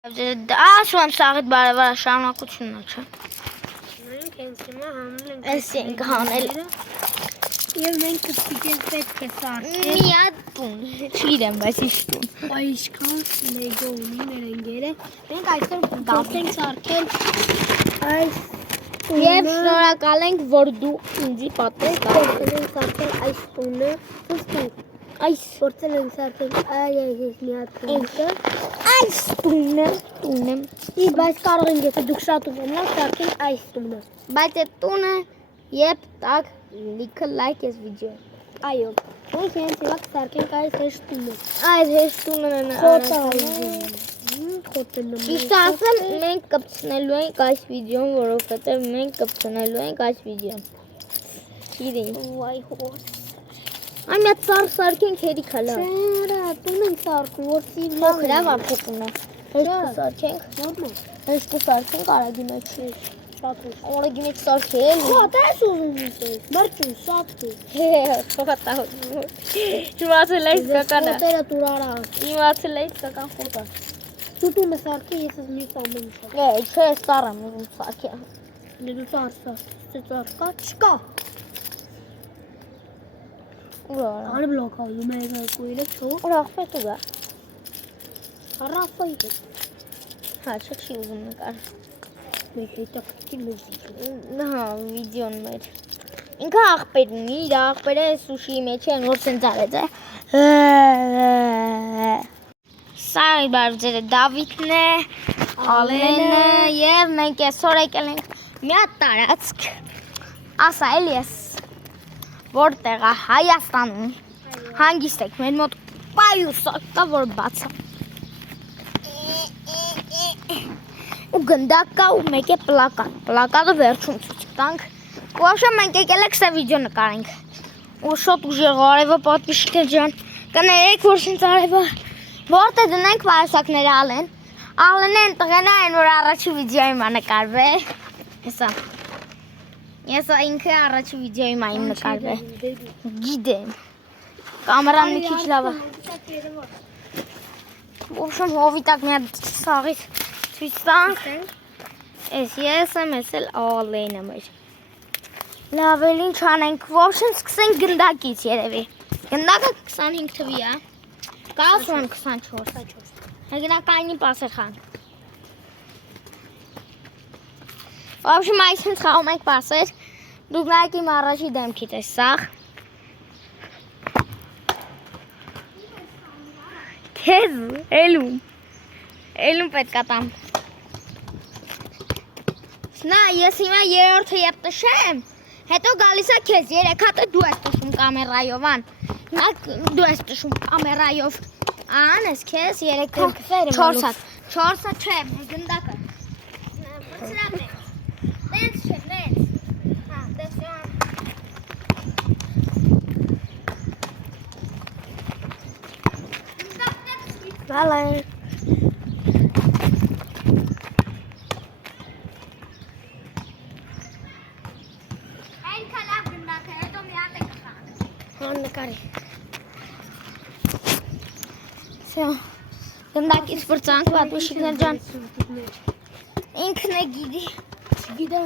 Ասում եմ սաղիդ բարևար շարունակությունն է, չէ։ Մենք հենց հիմա հանել ենք Էս ենք հանել։ Եվ մենք կպիտենք պետք է սարքել։ Մի հատ տուն, չգիտեմ, բայց ինչ տուն։ Այսքան լեգո ունի մեր ընկերը։ Մենք այսօր փորձենք սարքել այս Եվ շնորհակալ ենք, որ դու ինձի պատմես փորձել ենք սարքել այս տունը։ Այս փորձել ենք սարքել այս մի հատ տունը։ այս տունը։ Բայց կարող ենք եթե դուք շատ ուզենաք սարքել այս տունը։ Բայց այդ տունը երբ տակ լիքը լայք ես վիդեո։ Այո։ Մենք հենց հիմա կսարքենք այս հեշտ տունը։ Այս հեշտ տունն է Ճիշտ ասել, մենք կպցնելու ենք այս վիդեոն, որովհետև մենք կպցնելու ենք այս վիդեոն։ Գիտեի։ Վայ հոս։ Այն մի հատ սարքենք հերիք հալա։ Չէ, տուն ենք սարքում, որի Փոքր է վարդը տունը։ Հեշտ կսարքենք։ նորմալ։ Հեշտ կսարքենք արագի մեջ։ Շատ ուշ։ Արագի մեջ սարքել։ Շատ ես ուզում ես։ Բարձր, շատ է։ Ֆոտա։ Իմացել ես կականա։ Ֆոտերը տուրարա։ Իմացել ես կական ֆոտա։ Դու տունը սարքի, ես ես մի ամեն ինչ։ Չէ, սար եմ ուզում սարքել։ Դու սարքա, սարքա, չկա։ Ուրա։ Ար բլոկա, իմեյլ կույրը չո։ Ուրա ֆոտո գա։ Հարաֆայ։ Հա, չի ուզում նկար։ Մենք հետո կինոզիկ։ Հա, վիդեոն մեր։ Ինքը աղբեր ունի, իր աղբերը սուշիի մեջ է, նոր սենց արեց է։ Սա բարև ձերը Դավիթն է, Ալենը և մենք այսօր եկել ենք մի հատ տարածք, ասա էլ ես, որտեղ է Հայաստանում, հանգիստ եք, մեր մոտ պայուսակ կա, որ բաց է։ Ու գնդակ կա ու մեկ է պլակատ, պլակատը վերջում ցույց տանք, ու աշա մենք եկել եք սա վիդեո նկարենք, ու շոտ ուժեղ արևը պատվիշիկներ ջան, կներեք, որ սենց արևը, որտե դնենք պայուսակները ալեն, ալենը են տղենա են, որ առաջի վիդեոյի մա նկարվե, Ես ինքը առաջի վիդեոյի մա իմ նկարվե, գիդեմ, կամերան մի քիչ լավ է, ոչմ հովիտակ մի հատ սաղից ցույց տանք, ես եմ, ես էլ Ալեն եմ էր, լավ էլ ինչ անենք, ոչմ սկսենք գնդակից երևի, գնդակը 25 թվի է, Կասում եմ 24, հեգնա կայնի պասեր խանք, Ոբշմ այսինց խաղում ենք պասեր, դուք նայք իմ առաջի դեմքիտ ես սաղ, Քեզ էլում պետք ատամ, Նա ես հիմա երորդը եբ տշեմ, հետո գալիս է քեզ երեք հատը դու ես տշում կամերայով ան, Նա դու ես տշում կամերայով, Ան ես քեզ երեք չորս հատ չէ, գնդակը, բծրամ է, դենց չէ, դենց, հա, դենց յան, Բալայ։ Այնքա լավ գնդակը, հետո մի հատ է կխանք, Հան նկարի։ Գնդակից բրծանք պատվիշիկներ ջան, ինքն է գիդի, Գիտեմ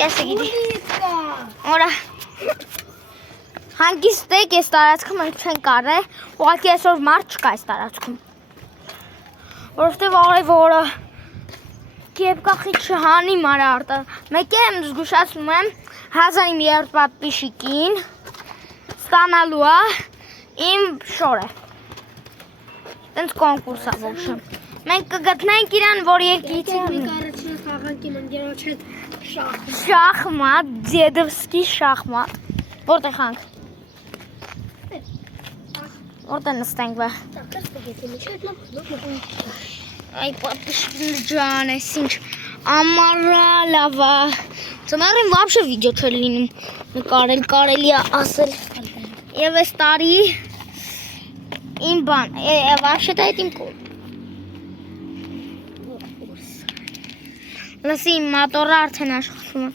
ես է գիդի, որա, հանգիստ եք ես տարածքում ենք չեն կարը, ուղակի այսօր մարդ չկա այս տարածքում, որովհետև արևը կեպկախի չհանի մարը արտը, մեկ եմ զգուշացնում եմ 1200 պատվիշիկին ստանալու է իմ շորը, տենց կոնկուրս է ոքշեմ, մենք կգտնենք իրան, որ երկիցի Մենք առաջին խաղանք իմ ընկերոջ հետ շախմատ, ձեդվսկի շախմատ, որտեղ խանք, որտեղ նստենք բա, Այ պատվիշիկներ ջան, ես ինչ ամարա լավա, ծմարին վաբշը վիդեո չէր լինում, նկարել կարելի է ասել, և ես տարի իմ բան, վաբշը դա հետ իմ կոլ, լսի իմ մատորը արդեն աշխատում է,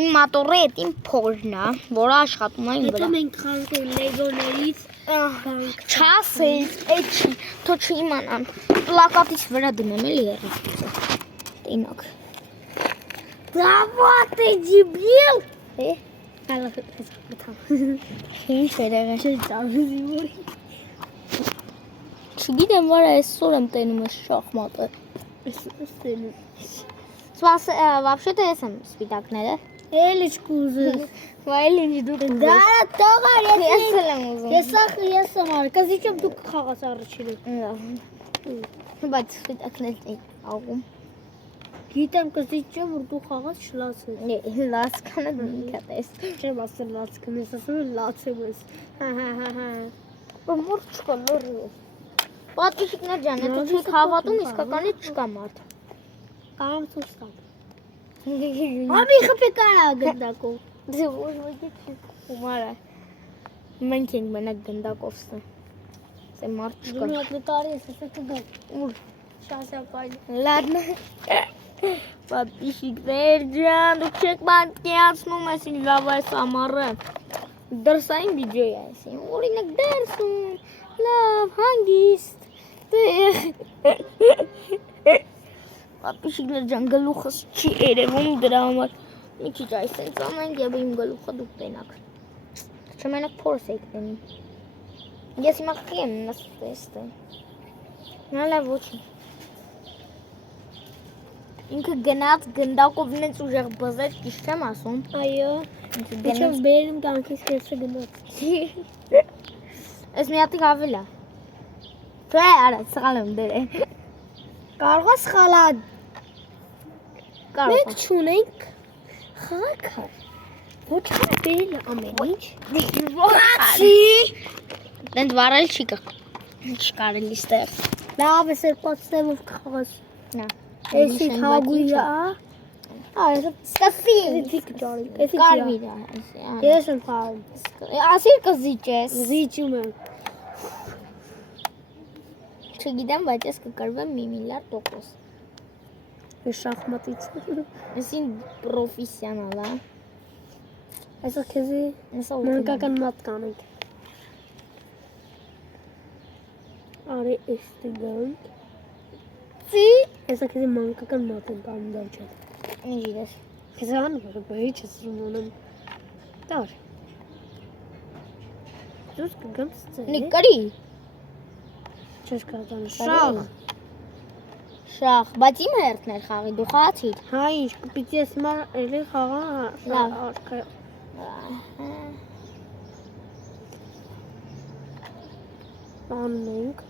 իմ մատորը հետ իմ փորն է, որը աշխատում է իմ վրա, Հետո մենք խանք ենք լեգոներից Չասես, էջի, թո չիմանան։ Պլակատից վրա դնեմ էլի երեխիցը։ Տենակ։ Դավատ է ջիբիլ։ Ալա Ինչ էր եղել։ չի ծավզի որ։ Չգիտեմ, վարա այսօր եմ տենում ես շախմատը։ Вообще-то ես եմ սպիտակները։ Էլիչ կուզես։ Վայել ինչ դու կուզես։ Դա տողար Ես էլ եմ ուզում։ Ես եմ արի, կզիչեմ դու կխաղաս առաջինը։ Բայց սպիտակներ էի աղում։ Գիտեմ կզիչեմ, որ դու խաղաս չլացես։ Լացկանը ինքա տես։ Չեմ ասել լացքն, ես ասում եմ լացեմ ես։ Մոր չկա լորը։ Պատկիշիկներ ջան, եթե չեք հավատում, իսկականից չկա մարդ։ Կարամ ցույց տամ։ Ամի խփի կարա գնդակով։ Դե ոչ ոքի խումարա։ Մենք ենք մենակ գնդակով ստը։ Սե մարդ չկա։ Դու մի տարի ես ասել դու։ Ուր։ Շասապայ։ Ладно։ Պատկիշիկներ ջան, դուք չեք պատկերացնում ես ինչ լավ է սամարը։ Դրսային վիդեո է այսին։ Օրինակ դերսում, լավ, հանգիստ։ Պատկիշիկներ ջան, գլուխս չի երևում դրա համար։ Մի քիչ այսպես անենք եւ իմ գլուխը դուք տենակ։ Չմենակ փորս եք տենում։ Ես հիմա խի եմ նստել։ Նա լավ ոչինչ։ Ինքը գնաց գնդակով նենց ուժեղ բզեց, ճիշտ եմ ասում։ Այո։ Ինչով բերում կյանքից կեսը գնաց։ Այս մի հատիկ ավել է։ Թե արա, սխալ եմ դրել։ Կարող ես խալալ։ Կարող Մենք չունենք խաղակը։ Ոչ բերել ամեն ինչ։ Ո՞ղացի։ Դենդ վարել չի կա։ Ինչ կարելի ստեղ։ Լավ է սերպացնեմ ու կխաղաս։ Նա։ Էսի թագույա։ Այս Ստաֆի։ թիկ ջարի։ Էսի Կարվիր է։ Ես եմ խաղում։ Ասիր կզիջես։ Զիջում եմ։ Չգիտեմ, բայց ես կկրվեմ 1 միլիարդ տոկոս։ Ես շախմատից։ Այսին պրոֆեսիոնալ է։ Այսօր քեզի մանկական մատ կանենք։ Արի էստիգանք։ Ծի։ Այսօր քեզի մանկական մատ ենք անում դաչը։ Ինչ իրես։ Քեզի ան որ բայի չես ունեմ։ Դար։ Դուք կգամ ստե։ Նիկարի։ Չես կարող շախ։ Շախ, բայց իմ հերթներ խաղի, դու խաղացիր։ Հա ինչ, պիտի ես մար էլի խաղա Լավ։ արքա։ Անենք։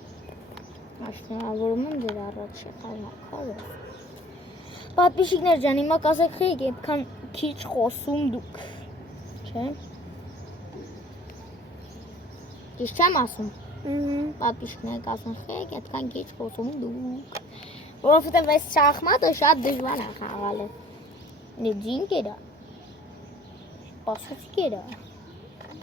Աշնորհավորում եմ ձեր առաջ խաղակալը։ Պատպիշիկներ ջան, հիմա կասեք խեք, այդքան քիչ խոսում դուք։ Չէ՞։ Ճիշտ չեմ ասում։ Պատպիշիկները կասեն խեք, այդքան քիչ խոսում դուք։ Որովհետև այս շախմատը շատ դժվար է խաղալը։ Ջինկ էր։ Պասուցիկ էր։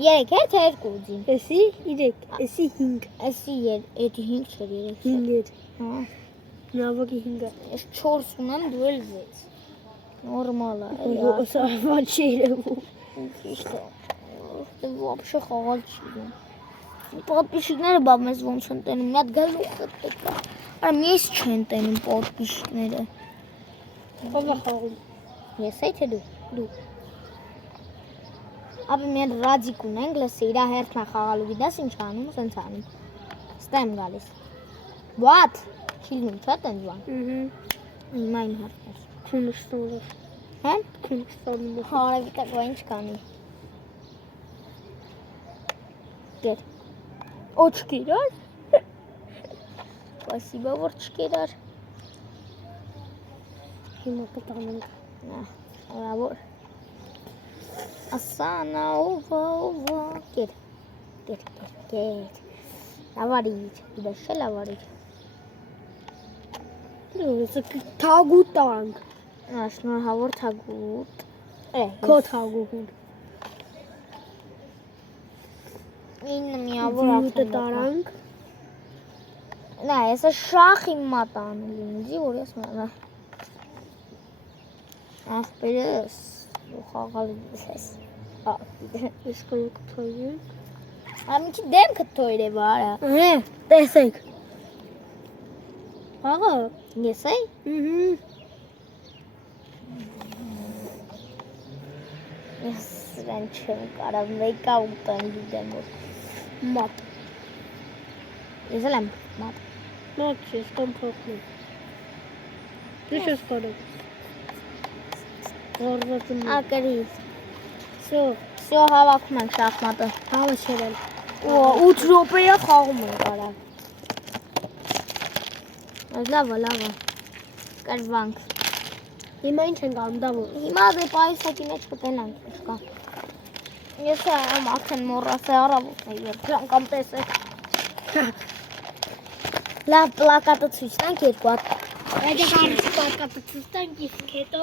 3 էր թե 2 ջին։ Էսի 3, էսի 5։ Էսի էդ 5 չէր 3։ 5 էր։ Հա։ Նավակի 5-ը։ Ես 4 ունեմ, դու էլ 6։ Նորմալ է։ Ոսա ոչ երևում։ Ճիշտ է։ Դե вообще խաղալ չի։ Պատպիշիկները բա մեզ ոնց են տենում, մի հատ գլուխը տեկա։ Արա մեզ չեն տենում պատպիշիկները։ Ո՞վ է խաղում։ Ես թե դու։ Դու։ Ապա մի հատ ռադիկ ունենք, լսի, իրա հերթն է խաղալու, գիտես ինչ անում, սենց անում։ Ստա եմ գալիս։ What? Չիլնում չէ տենց բան։ Հիմա իմ հերթն է։ Քունստորը։ Հա՞։ Քունստորը։ Հարավի տակ բա ինչ կանի։ Գեր։ Օչկիրար։ Спасибо, որ չկերար։ Հիմա կտանենք։ Նա, որ Ասանա ովա գեր։ Լավարիչ, դու շե լավարիչ։ Դու թագուտ տանք։ Շնորհավոր թագուտ։ Քո թագուտն։ Ինը միավոր Յուտը տարանք։ Նա, ես շախի մատան լինի, որ ես մնա։ Ախպերս, ու խաղալ ես։ Ես կոնք թոյենք։ Ամիջի դեմքը թույր է վարա։ Տեսեք։ Աղա, Ես էի։ Ես սրան չեմ կարավ մեկա ուտեմ գիտեմ որ մատ։ Ես էլ եմ մատ։ Մոտ ես կոմփոթնի։ Դու ես կարող։ Զորվացում։ Ակրից։ Всё հավաքում ենք շախմատը։ Հավը չերել։ 8 րոպեա խաղում ենք արա։ Լավա։ Կարվանք։ Հիմա ինչ ենք անում դա որ։ Հիմա դե պայուսակի մեջ կտենանք իշկա։ Ես եմ արդեն մոռացա առավոտն է երջան կամ տեսեք։ Լավ պլակատը ցույց տանք երկու հատ։ Այդ հարցը պատկապը ցստանք իսկ հետո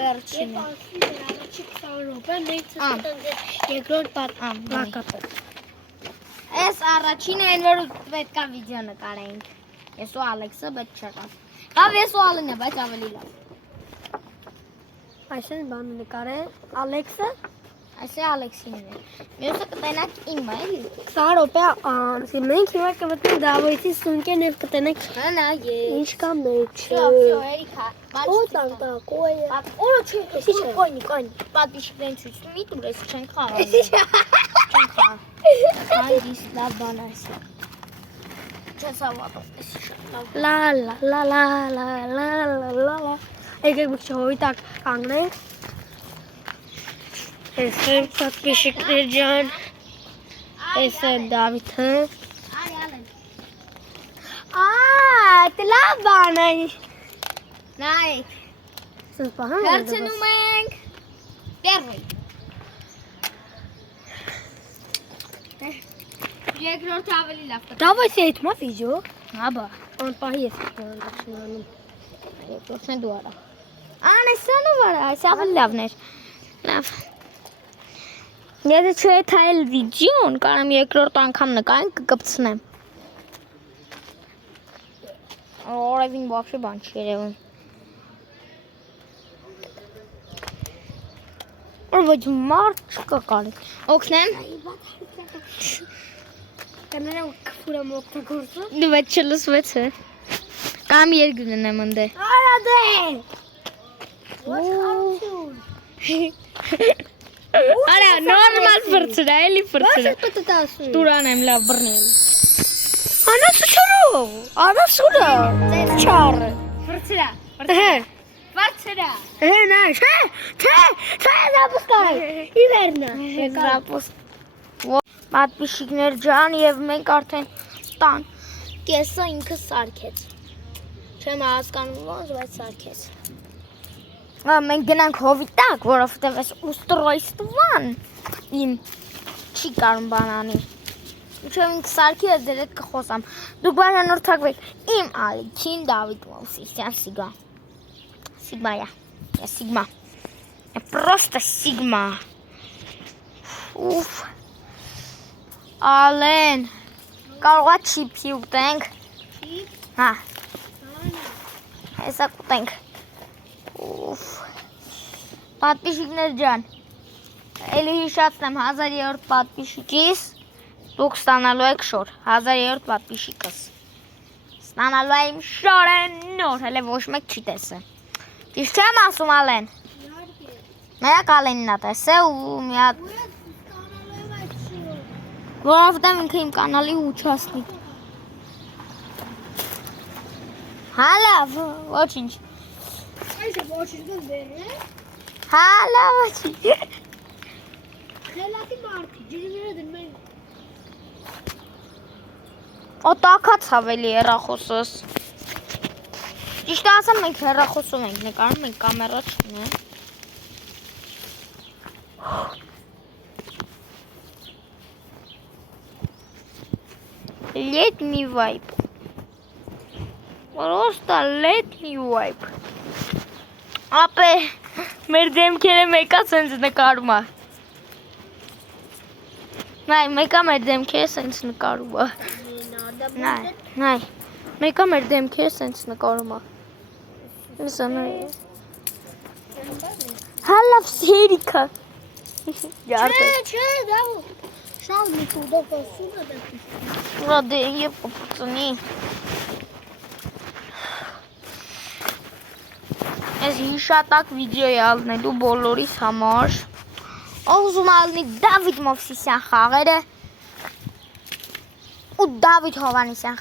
Վերջինը։ ասի դրա առաջի 20 րոպե մենք ցստանք երկրորդ պատկապը։ Այս առաջինը այն որ պետքա վիդեո նկարենք։ Ես ու Ալեքսը պետք չեղավ։ Կավ ես ու Ալենը, բայց ավելի լավ։ Այսինքն բանը նկարել Ալեքսը Այս է Ալեքսինն է։ Մյուսը կտենակ իմը էլի։ 20 րոպե անցի մենք հիմա կմտնենք Դավոյցի սունկեն եւ կտենենք Հնա ես։ ինչ կա մեջ։ Всё, Էրիկա։ Օ տանտա կոյը։ Օրը չի, Կոյնի։ պատիժքն ցույց մի տուր ես չեն խաղալ։ Չեն խաղալ։ Այս լավ բան այս։ Չես ավատով, էս լավ։ Լա։ Եկեք մի քիչ տակ կանգնենք։ Ես եմ պատվիշիկներ ջան։ Ես եմ Դավիթը։ Դե լավ բան է։ Նայեք, Սենց պահան։ վերցնում ենք։ Первый։ Երկրորդը ավելի լավ կտա։ Դավոյցի հետ մա վիդեո։ Հաբա։ Անպահի ես կանգնանում։ Երկրորդն դու արա։ Անեսանը վարա, այս ավելի լավն էր։ Լավ։ Եթե չէ թայել վիդեոն, կարամ երկրորդ անգամ նկարենք կկպցնեմ։ Օրևին բավշի բան չի երևում։ Որ ոչ մարդ չկա կարի։ Օգնեմ։ Կանանեմ քֆուրը մոկտագործը։ Դու վեճ չլսվեց է։ Կամ երկուն եմ ընդե։ Արա դե։ Ոչ խարություն։ Արա, նորմալ վրցրա, էլի վրցրա։ Ոչ պետք է ասում։ Տուրան եմ լավ բռնել։ Անասուչարով։ Անասուրա։ Չարը։ Վրցրա։ Հե։ Վրցրա։ Նա, չէ, запускай։ Իվերնա։ Запуск։ Պատվիշիկներ ջան եւ մենք արդեն տան կեսը ինքը սարքեց։ Չեմ հասկանում ոնց, բայց սարքեց։ Մենք գնանք հովի տակ, որովհետեւ այս ուստրոյստվան իմ չի կարում բանանի։ Ինչու ինքը սարքի է դեր հետ կխոսամ։ Դուք բաժանորդակվեք իմ Ալիքին Դավիթ Մովսիսյան Սիգմա։ Սիգմայա։ Սիգմա։ Просто Սիգմա։ Ուֆ։ Ալեն, կարողա չիպի ուտենք։ Հա։ Հեսա կուտենք։ Ուֆ։ Պատվիշիկներ ջան, էլի հիշացնեմ 1000-րդ պատվիշիկիս, դուք ստանալու եք շոր, 1000-րդ պատվիշիկս։ Ստանալու եմ շորը նոր, հələ ոչ մեկ չի տեսել։ Ճիշտ չեմ ասում Ալեն։ Մերակ Ալենն է տեսել ու մի հատ որովհետև ինքը իմ կանալի ուչասնիկ։ Հա լավ, ոչինչ։ Այսը ոչինչ դերն է։ Հա լավ, ոչինչ։ Խելացի մարդի, ջրիվերը դնում են։ Օտակաց ավելի հեռախոսս։ Ճիշտ ասեմ մենք հեռախոսով ենք նկարում, մենք կամերա չունենք։ Let me wipe. Просто let me wipe. Ապե մեր դեմքերը մեկա սենց նկարում է։ Նայ, մեկա մեր դեմքերը սենց նկարում է։ Նայ, մեկա մեր դեմքերը սենց նկարում է։ Լսա նայ։ Հա լավ սերիկա։ Չէ, դա Շատ մի կուդով ասում է դա։ Ուրա դե եւ կպցնի։ Ես հիշատակ վիդեոյի ալնելու բոլորիս համար։ Ով ուզում ալնի Դավիթ Մովսիսյան խաղերը ու Դավիթ Հովանեսյան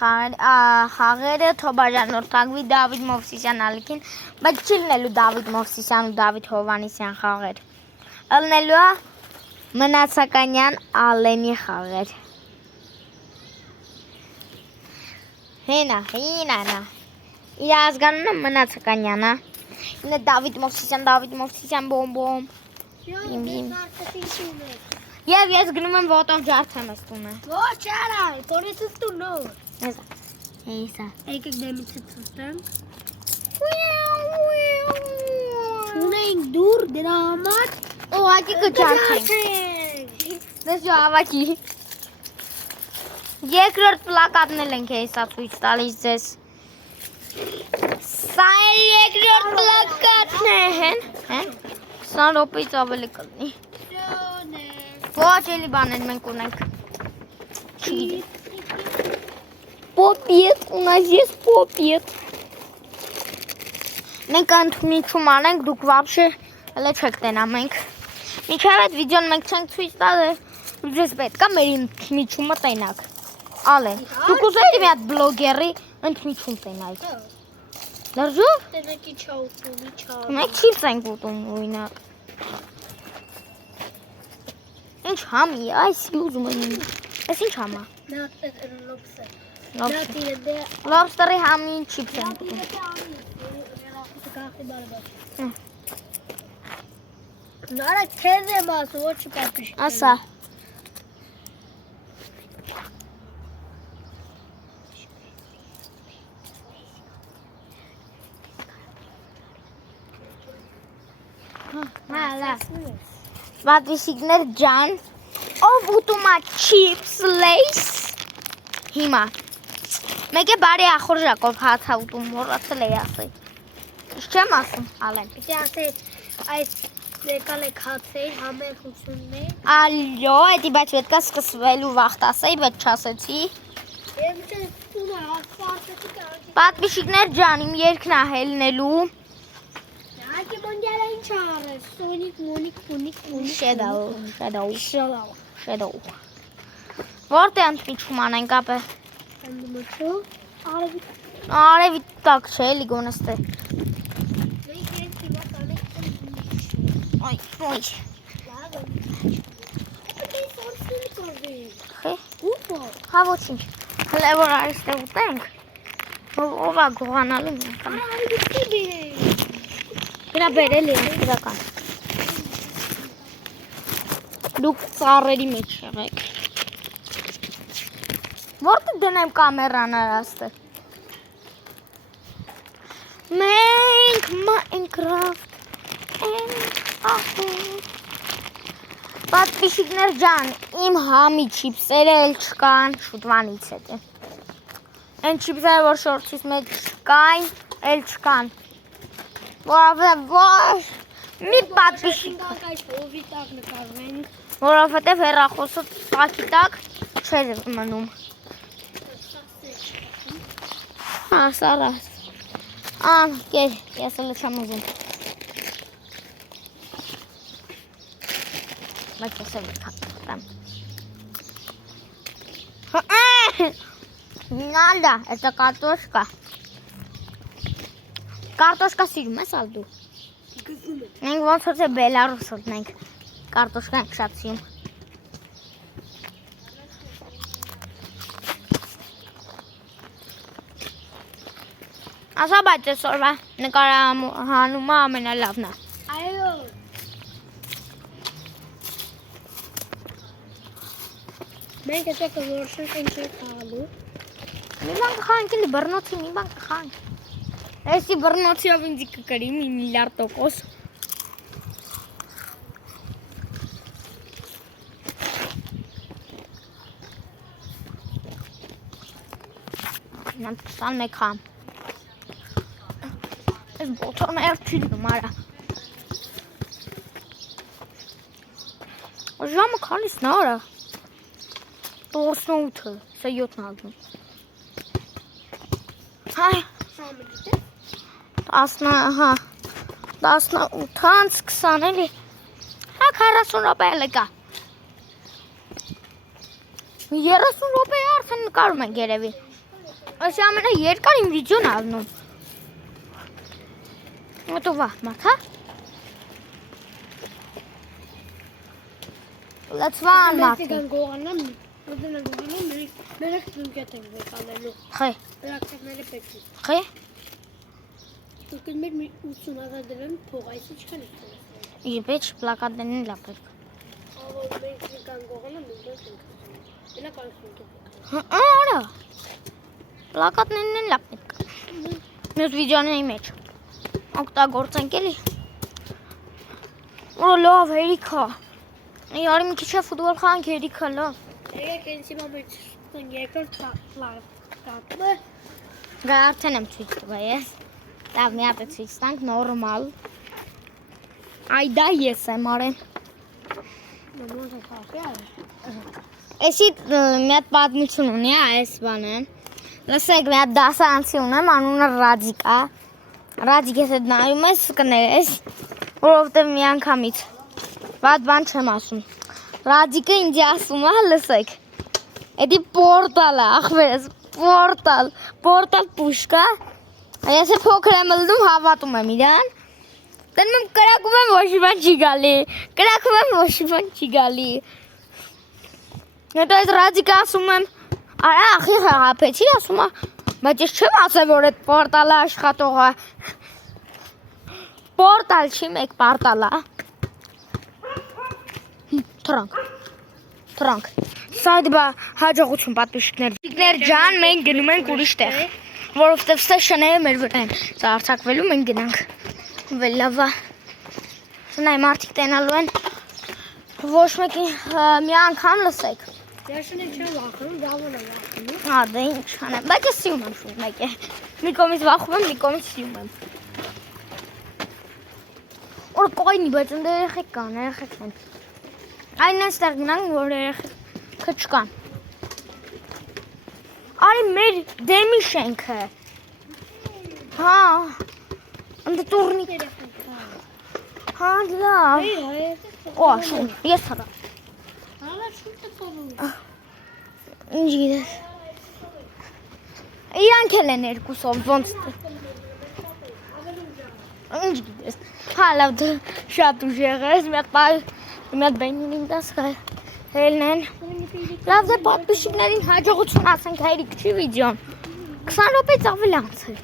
խաղերը թոբաժանորդակվի Դավիթ Մովսիսյան ալիքին, բայց չի լինելու Դավիթ Մովսիսյան ու Դավիթ Հովանեսյան խաղեր։ Ալնելու է Մնացականյան Ալենի խաղեր։ Հենա։ Իր ազգանունը Մնացականյան է։ Ինը Դավիթ Մովսիսյան բոմ։ Եվ ես գնում եմ ոտով ջարդեմ ես տունը։ Ոչ արա, կորեցս դու նոր։ Հեսա։ Եկեք դեմից ցստեմ։ Ունենք դուր դրա համար Ուղղակի կջարդենք։ Դες ավակի։ Երկրորդ պլակատն ենք հեսա ցույց տալիս ձեզ։ Սա երկրորդ պլակատն է, հեն։ 20 րոպեից ավելի կլինի։ Ոչ էլի բաներ մենք ունենք։ Պոպիետ, у нас есть պոպիետ։ Մենք ընդմիջում անենք, դուք вообще հələ չեք տենա մենք։ Մինչև այդ վիդեոն մենք չենք ցույց տալ, ձեզ պետք է մեր ընդմիջումը տենաք։ Ալեն, դուք ուզեիք մի հատ բլոգերի ընդմիջում տենալ։ Դարձով։ Տենակի չաուտումի չա։ Մենք չիպս ենք ուտում ուինա։ Ինչ համի, այս ուզում եմ։ Այս ինչ համա։ Նա լոբսը։ Լոբստեր։ Լոբստերի համի չիպս ենք ուտում։ Նարը քեզ եմ ասում, ոչ պապիշ։ Ասա։ Մալա։ Պատվիսիկներ ջան, ով ուտում է չիպս, լեյս, հիմա, մեկ է բարի ախորժակով հաց ուտում, մոռացել էի ասել, ինչ չեմ ասում, ալեն։ Պիտի ասես, այս եկալ եք հացեի, համերգություններ։ Ալյո, էդի բայց պետք է սկսվելու վաղտ ասեի, բայց չասեցի։ Եմ չես տունը ասացեցի կարոջի։ Պատվիսիկներ ջան, իմ երկն է հելնելու։ Ակի մոնդիալը ինչ արես, Սոնիկ, Շեդոու։ Որտե ընդմիջում անենք ապե։ Ընդմիջու, Արևի տակ չէ, էլի գոնստե։ մենք ենք հիմա կանենք ընդմիջու։ Ոյ։ Պիտի սորսին կորվի։ Խե։ Ուպո։ Հա ոչինչ։ Հələ որ արիստե ուտենք։ Ով է գողանալու մենք։ Արա այդի բի։ Գնա բերել եմ իրական։ Դուք ծառերի մեջ եղեք։ Որտե դնեմ կամերան արաստը։ Մենք Minecraft Պատվիսիկներ ջան, իմ համի չիպսերը էլ չկան, շուտվանից հետ է։ Են չիպսերը, որ շորցից մեջ չկային, էլ չկան։ Որովհետև մի պատվիսիկ, որովհետև հեռախոսը տակի տակ չէր մնում։ Հա, սարած։ Կեր, ես էլ չեմ ուզում։ Բայց ես էլ կատեմ։ Նալդա, это картошка։ Կարտոշկա սիրում ես ալ դու։ Մենք ոնց որ թե Բելարուսոտ մենք կարտոշկա ենք շատ սիրում։ Ասա բայց այսօրվա նկարահանումը ամենալավն է։ Այո։ Մենք էսա կորոշենք ինչ է խաղալու։ Մի բան կխանք, էլի բռնոցի մի բան կխանք։ Էսի բռնոցիով ինձ կկրի մի միլիարդ տոկոս։ Նան 21 խամ։ Ես բոտորն էլ չի դնում արա։ Ժամը քանիսն արա։ 18-ը, սա 7-ն ալնում։ Հայ, 18-ից 20 էլի։ Հա 40 րոպե էլ կա։ 30 րոպե արդեն նկարում ենք երևի։ Այս ամենաերկար իմ վիդեոն ալնում։ Готова, մաթա։ Let's one, Martin. Խե։ Խե։ Իբեջ պլակատներն լավ պետք։ Արա։ Պլակատներն լավ պետք։ Մյուս վիդեոների մեջ օգտագործենք էլի։ Օ լավ հերիքա։ Իարի մի քիչ ֆուտբոլ խաղանք հերիքա լավ։ Եկեք ինձ մեջ երկրորդ լավ։ Գա արդեն եմ ցույց տվել ես։ Լավ մի հատ ցույց տանք նորմալ։ Այ դա ես եմ արել։ Էսի մի հատ պատմություն ունի այս բանը։ Լսեք մի հատ դասարանցի ունեմ, անունը Ռադիկա։ Ռադիկ ես այդ նայում ես կներես, որովհետև մի անգամից վատ բան չեմ ասում։ Ռադիկը ինձ ասում է, լսեք։ Էդի պորտալ է, ախվերս, պորտալ պուշկա։ Ես փոքր եմ լնում, հավատում եմ իրան։ Տնում եմ կրակում եմ ոչ մի բան չի գալի։ Կրակում եմ ոչ մի բան չի գալի։ Հետո այդ Ռադիկը ասում եմ, արա ախի խաղապեցի, ասում է, բայց ես չեմ ասել, որ այդ պորտալը աշխատող է։ Պորտալ չի, մեկ պարտալ է։ Թրանք։ Սա դիբա հաջողություն պատվիշիկներ։ Պատվիշիկներ ջան, մենք գնում ենք ուրիշ տեղ, որովհետև սեշները մեր վրա են։ Սա արձակվելու մենք գնանք։ Լավա։ Սնայ մարդիկ տենալու են ոչ մեկի մի անգամ լսեք։ Դաշնի չեմ վախում, դավոն եմ վախում։ Հա, դե ինչ անեմ, բայց ես սիրում եմ շուտ մեկ է։ Մի կողմից վախում եմ, մի կողմից սիրում եմ։ Որ կոյնի, բայց ընդ երեխեք կան, երեխեք են։ Այն այստեղ գնանք, որ երեխեքը չկան։ Արի մեր դեմի շենքը։ Հա, ընդ տուրնիկ։ Հա, լավ։ Օ, շուն, ես հրա։ Հալա շուտ է փովում։ Ինչ գիտես։ Իրանք էլ են երկուսով, ոնց։ Ինչ գիտես։ Հա, լավ, դու շատ ուժեղ ես, մի հատ բենին իմ դասկա հելնեն։ Լավ դե պատվիշիկներին հաջողություն ասենք հայրիկ չի վիդեոն։ 20 րոպեից ավել անցել։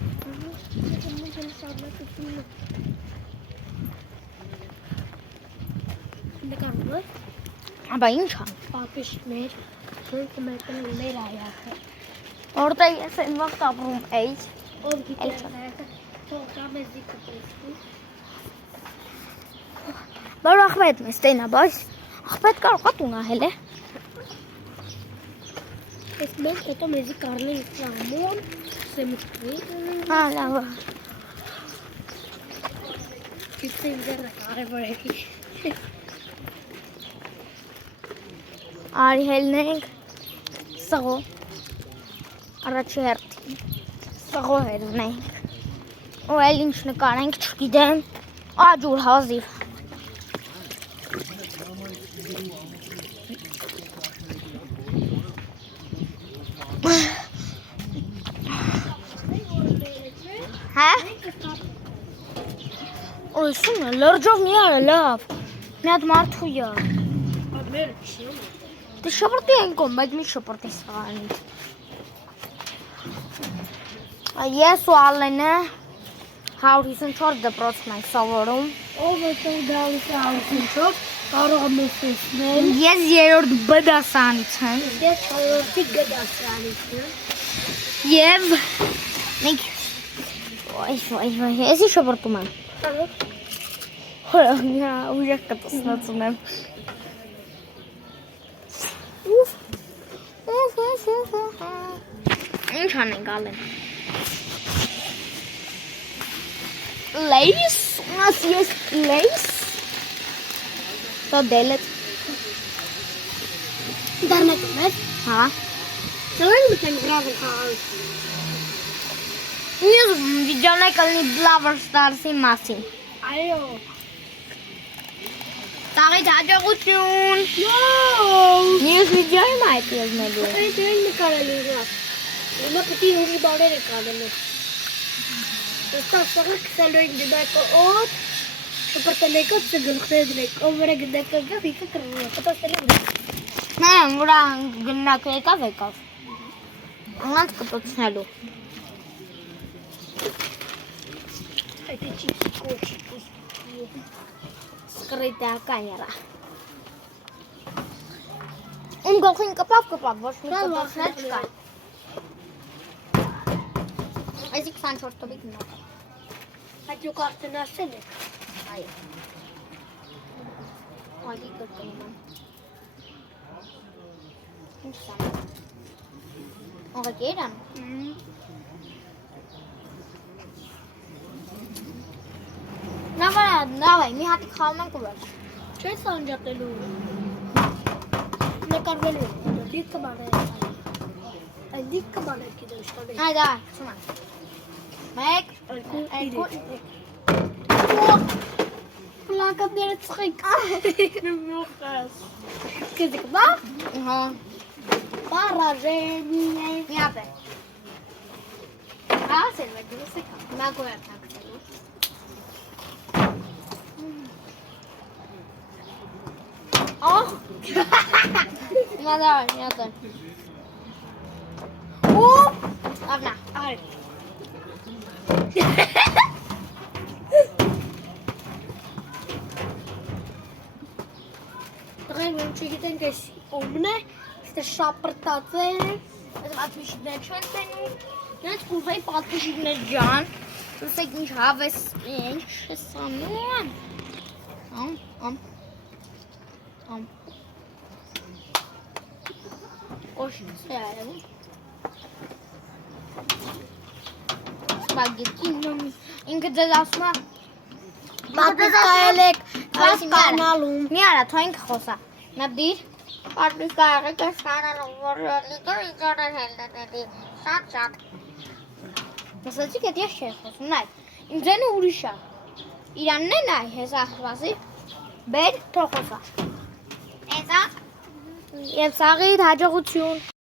Աբա ինչ ա։ Պատվիշիկներ, շունքը մեկն մեր այակը։ Որտեղ ես են վաղտ ապրում էի։ Ով գիտե թողա մեզի կպեսկի։ Բար ախվետ մեզ տենա, բայց ախվետ կարող է տունահել է։ Ես մենք հետո մեզի կարնեն իսլամոն, սեմուշկվի։ Հա, լավ։ Գիտե իմ ձեռը կարևոր է։ Արի հելնենք սղո, առաջի հերթին, սղո հելնենք, ու էլ ինչ նկարենք չգիտեմ, աջուր հազիվ։ Հա? Ույսում է, լրջով մի արը լավ, մի հատ մարդու յար։ Մեր չի։ Դե շպրտի են կոմ, բայց մի շպրտի սղանից։ Ես ու Ալենը 154 դպրոցում ենք սովորում։ Ով է տող դալիս 154, կարող եմ ուսուցնել։ Ես երորդ B դասարանից եմ։ Ես չորրորդի գդասրանից եմ։ Եվ մենք եսի շպրտում եմ։ Ուժեղ կտսնացում եմ։ Ինչ անենք Ալեն։ Լեյս, ունաս ես լեյս։ Սա դելետ։ Դարմետում ես։ Հա։ Ծրենք մտենք բրավը խաղալ։ Մյուս վիդեոն է կլինի Brawl Stars-ի մասին։ Այո։ Տաղիդ հաջողություն։ Մյուս վիդեոյի այդ ելնելու։ Այդ դրենք նկարելու հա։ Հիմա պետք է ուրիշ բաներ եք անելու։ Ստեղ քսելու ենք դեպի օդ։ Ապարտամենտը ծգնխներ դրեք։ Ովերը գնացել գիքը կրնի։ Կտոստել եմ։ Նա վրա գնակ եկավ։ Անց կտոցնելու։ Այդ ճիշտ կոչի։ Սկրիտական երա։ Ում գլխին կպավ, ոչ մի կպավներ չկա։ Այսի 24 տոպիկ նո։ Այդ դուք արդեն ասել եք։ Այո։ Այդի կրկնում եմ։ Ինչ սա։ Ողեկերան։ Նավայ, մի հատիկ խաղում ենք ուր։ Չես անջատելու։ Նկարվելու։ Դիքը բաներ։ Այդ դիքը բաներ կիդеш տալի։ Այդա, սումա։ 1, 2, Պլակատները ծխիկ։ Նուխաս։ Կզիկ բա։ հա, Պարաժենի։ մի հատ է։ Հա, սերվե դուրս եկա։ Հիմա գոյար թակցելու։ Ահ։ Հիմա դար, մի հատ է։ Ու, ավնա, Այ։ Տղեն մենք չգիտենք այս ումն է, ստե շապրտած է։ Այդ պատվիշներ չեն տենում։ Նրանց կուզայի պատվիշներ ջան։ Լսեք ինչ հավես, ինչ ես անում։ Ամ։ Օշ, սերում։ Սպագետի նոմի։ Ինքը ձեզ ասում է։ Պատվիսկայել եք այս կանալում։ Մի արա, թո ինքը խոսա։ Նաբդիր։ Պատվիսկայել եք այս կանալում, որ լիգոր իգորներ հելնետելի։ Շատ։ Լսեցիք էդ ես չէ խոսում, նայ։ Իմ ձենը ուրիշ է։ Իրանն է նայ, հեսա խվասի։ Բեր, թող խոսա։ Էսա։ Եվ սաղիդ հաջողություն։